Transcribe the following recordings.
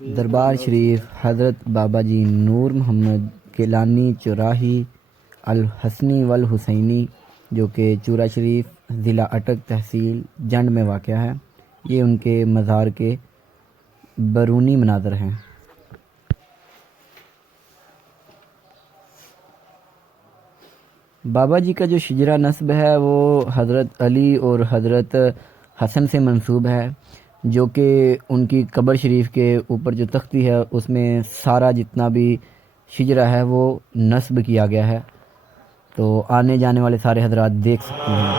دربار شریف حضرت بابا جی نور محمد گیلانی چوراہی الحسنی والحسینی جو کہ چورا شریف ضلع اٹک تحصیل جنڈ میں واقع ہے، یہ ان کے مزار کے بیرونی مناظر ہیں۔ بابا جی کا جو شجرہ نسب ہے وہ حضرت علی اور حضرت حسن سے منسوب ہے، جو کہ ان کی قبر شریف کے اوپر جو تختی ہے اس میں سارا جتنا بھی شجرہ ہے وہ نسب کیا گیا ہے، تو آنے جانے والے سارے حضرات دیکھ سکتے ہیں۔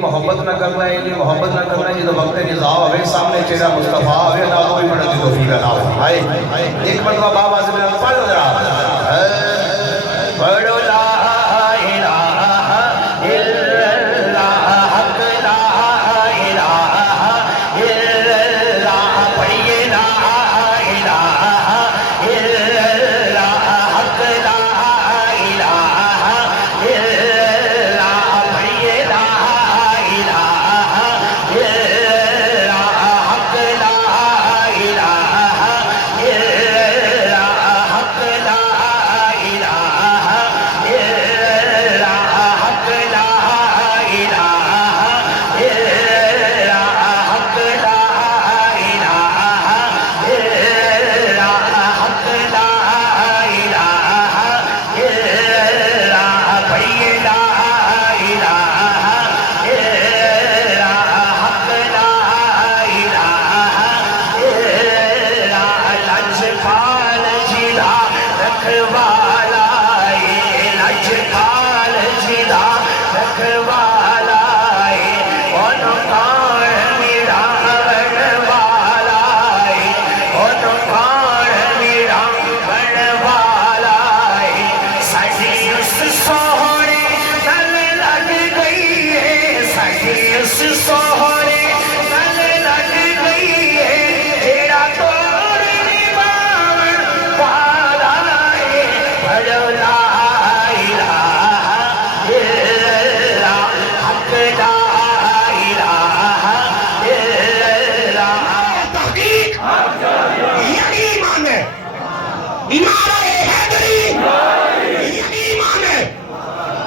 محبت نہ کرنا ہے، انہیں محبت نہ کرنا ہے، جدو وقت نظام ہوئے سامنے چہرہ مصطفیٰ ہوئے نہ کوئی پڑھا دی توفیق عطا فرمائے۔ ایک مرتبہ بابا سے میں پڑھ رہا پڑھو لا الہ الا اللہ حق لا الہ الا اللہ، پڑھئے لا الہ الا اللہ حق لا الہ الا اللہ، پڑھئے لا حق لا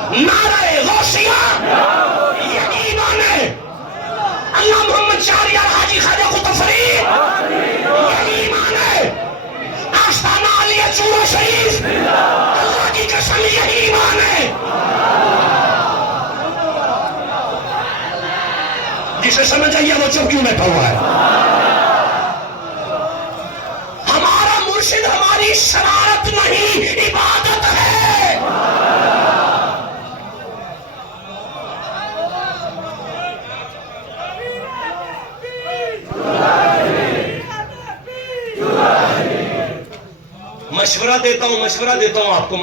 नारे गौसिया, यही ईमान है। अल्लाह मोहम्मद शाहरियार हाजी ख्वाजा कुतुब फरीद, यही ईमान है। आस्ताना आलिया चूरा शरीफ, अल्लाह की कसम यही ईमान है। जिसे समझ आइए वो चुप क्यों बैठा हुआ है? हमारा मुर्शिद हमारी शरारत नहीं, इबादत है। मशवरा देता हूं आपको,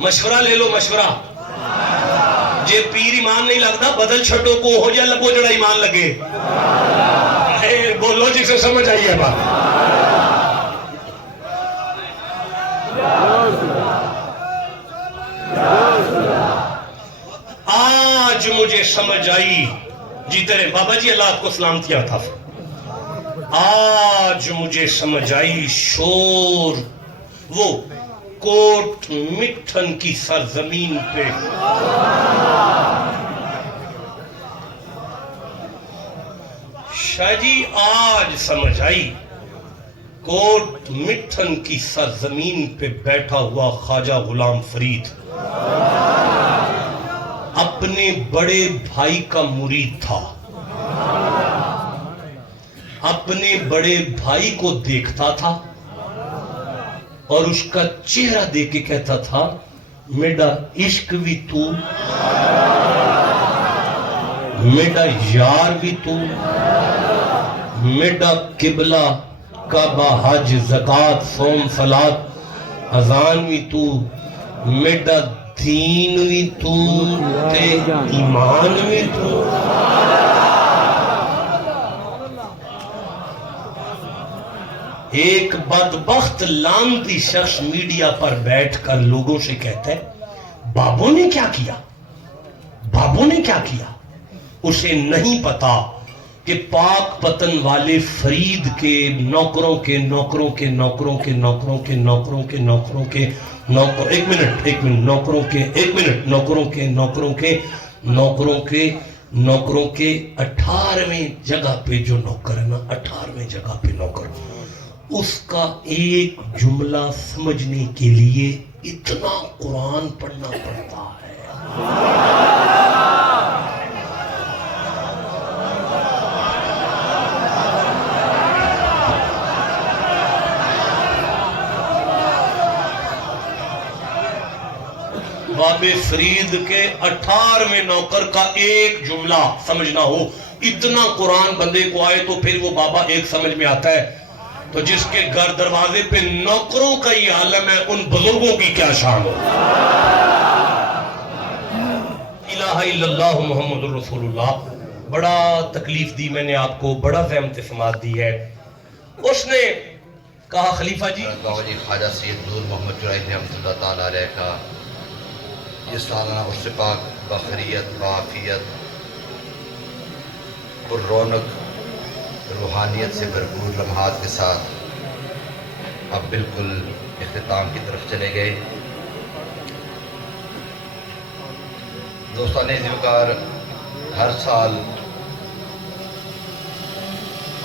मशवरा ले लो, मशवरा। जे पीर ईमान नहीं लगता बदल छटो को हो जा लगो जड़ा ईमान लगे। बोलो जिसे समझ आई है बात। आज मुझे समझ आई जी तेरे बाबा जी, अल्लाह आपको सलामती अता फरमाए। आज मुझे समझ आई शोर वो कोट मिठन की सरजमीन पे शाहजी, आज समझ आई कोट मिठन की सरजमीन पे बैठा हुआ ख्वाजा गुलाम फरीद अपने बड़े भाई का मुरीद था। अपने बड़े भाई को देखता था और उसका चेहरा देख के कहता था, मेरा इश्क भी तू, मेरा यार भी तू, मेरा किबला काबा हज ज़कात सोम सलात अजान भी तू, मेरा दीन भी तू ते ईमान भी तू। एक बदबख्त लानती शख्स मीडिया पर बैठकर लोगों से कहता है, बाबू ने क्या किया, बाबू ने क्या किया। उसे नहीं पता कि पाक पतन वाले फरीद के नौकरों के नौकरों के नौकरों के नौकरों के नौकरों के नौकरों के नौकर, एक मिनट नौकरों के, एक मिनट नौकरों के नौकरों के नौकरों के नौकरों के 18वें जगह पे जो नौकर है ना, 18वें जगह पे नौकर, उसका एक जुमला समझने के लिए इतना कुरान पढ़ना पड़ता है। बाबे फरीद के 18वें नौकर का एक जुमला समझना हो, इतना कुरान बंदे को आए तो फिर वो बाबा एक समझ में आता है। तो जिसके घर दरवाजे पे नौकरों का ही आलम है, उन बुजुर्गों की क्या शान हो। इलाहा इल्लल्लाह मुहम्मदुर रसूलुल्लाह। बड़ा तकलीफ दी मैंने आपको, बड़ा ज़हमत समात दी है। उसने कहा, खलीफा जी, बाबा जी ख्वाजा सैयद नूर मोहम्मद जुरैनी रहमतुल्लाह ताला अलैह का ये सालाना उर्स पाक बखरियत वाफियत और रौनक रूहानियत से भरपूर लम्हात के साथ अब बिल्कुल इख्तिताम की तरफ चले गए। दोस्तान ज़िवकार, हर साल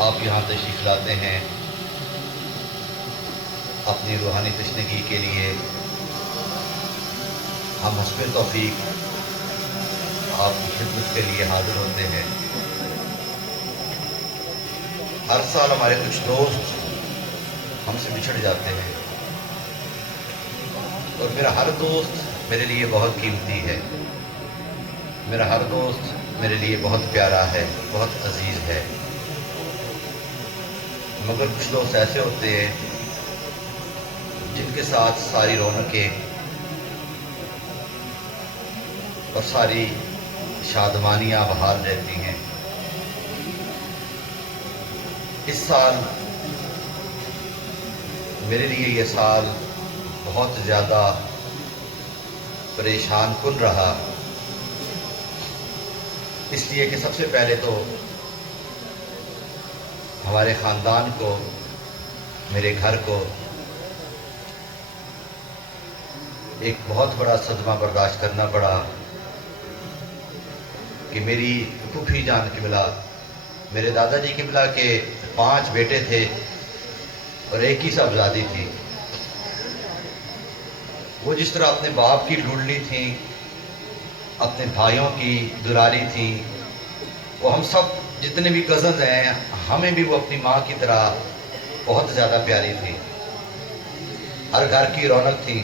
आप यहाँ तशरीफ़ लाते हैं अपनी रूहानी तशनगी के लिए। हम हस्बे तौफीक आपकी खिदमत के लिए हाजिर होते हैं। हर साल हमारे कुछ दोस्त हमसे बिछड़ जाते हैं और मेरा हर दोस्त मेरे लिए बहुत कीमती है। मेरा हर दोस्त मेरे लिए बहुत प्यारा है, बहुत अजीज़ है। मगर कुछ दोस्त ऐसे होते हैं जिनके साथ सारी रौनकें और सारी शादमानियाँ बहाल रहती हैं। इस साल मेरे लिए ये साल बहुत ज़्यादा परेशान कुन रहा, इसलिए कि सबसे पहले तो हमारे ख़ानदान को, मेरे घर को ایک بہت بڑا صدمہ برداشت کرنا پڑا کہ میری پھوپھی جان قبلہ، میرے دادا جی قبلہ کے 5 بیٹے تھے اور ایک ہی صاحبزادی تھی۔ وہ جس طرح اپنے باپ کی ڈھونڈلی تھیں، اپنے بھائیوں کی دلاری تھیں، وہ ہم سب جتنے بھی کزنز ہیں ہمیں بھی وہ اپنی ماں کی طرح بہت زیادہ پیاری تھی، ہر گھر کی رونق تھی۔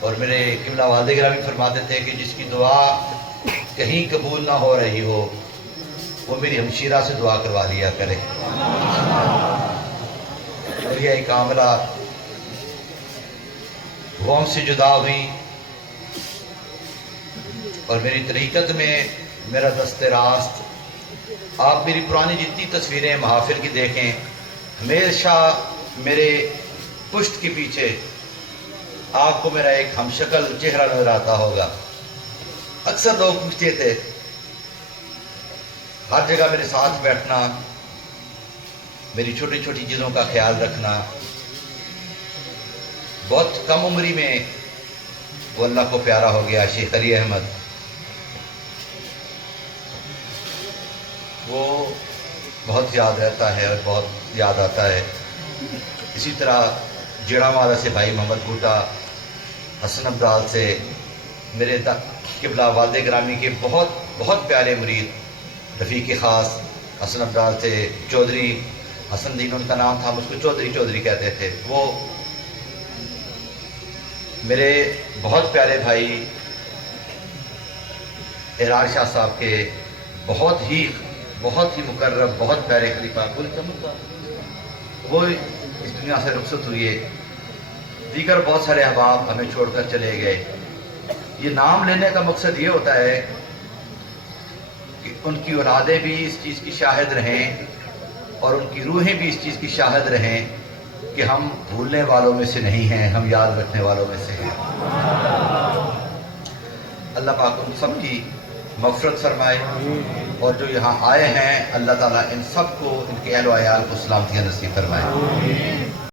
اور میرے قبلہ والد گرامی فرماتے تھے کہ جس کی دعا کہیں قبول نہ ہو رہی ہو وہ میری ہمشیرہ سے دعا کروا لیا کرے۔ یہ کاملہ وہ ہم سے جدا ہوئی اور میری طریقت میں میرا دست راست، آپ میری پرانی جتنی تصویریں محافل کی دیکھیں، ہمیشہ میرے پشت کے پیچھے آپ کو میرا ایک ہم شکل چہرہ نظر آتا ہوگا۔ اکثر لوگ پوچھتے تھے، ہر جگہ میرے ساتھ بیٹھنا، میری چھوٹی چھوٹی چیزوں کا خیال رکھنا۔ بہت کم عمری میں وہ اللہ کو پیارا ہو گیا، شیخ علی احمد۔ وہ بہت یاد رہتا ہے اور بہت یاد آتا ہے۔ اسی طرح جیڑا مالا سے بھائی محمد بھوٹا، حسن ابدال سے میرے قبلہ والد گرامی کے بہت بہت پیارے مرید، رفیق خاص حسن ابدال سے چودھری حسن دین ان کا نام تھا، ہم اس کو چودھری چودھری کہتے تھے۔ وہ میرے بہت پیارے بھائی ارار شاہ صاحب کے بہت ہی مقرب، بہت پیارے خلیفہ، وہ اس دنیا سے رخصت ہوئے۔ دیگر بہت سارے احباب ہمیں چھوڑ کر چلے گئے۔ یہ نام لینے کا مقصد یہ ہوتا ہے کہ ان کی اولادیں بھی اس چیز کی شاہد رہیں اور ان کی روحیں بھی اس چیز کی شاہد رہیں کہ ہم بھولنے والوں میں سے نہیں ہیں، ہم یاد رکھنے والوں میں سے ہیں۔ اللہ پاک ان سب کی مغفرت فرمائے، اور جو یہاں آئے ہیں اللہ تعالیٰ ان سب کو، ان کے اہل و عیال کو سلامتیاں نصیب فرمائے۔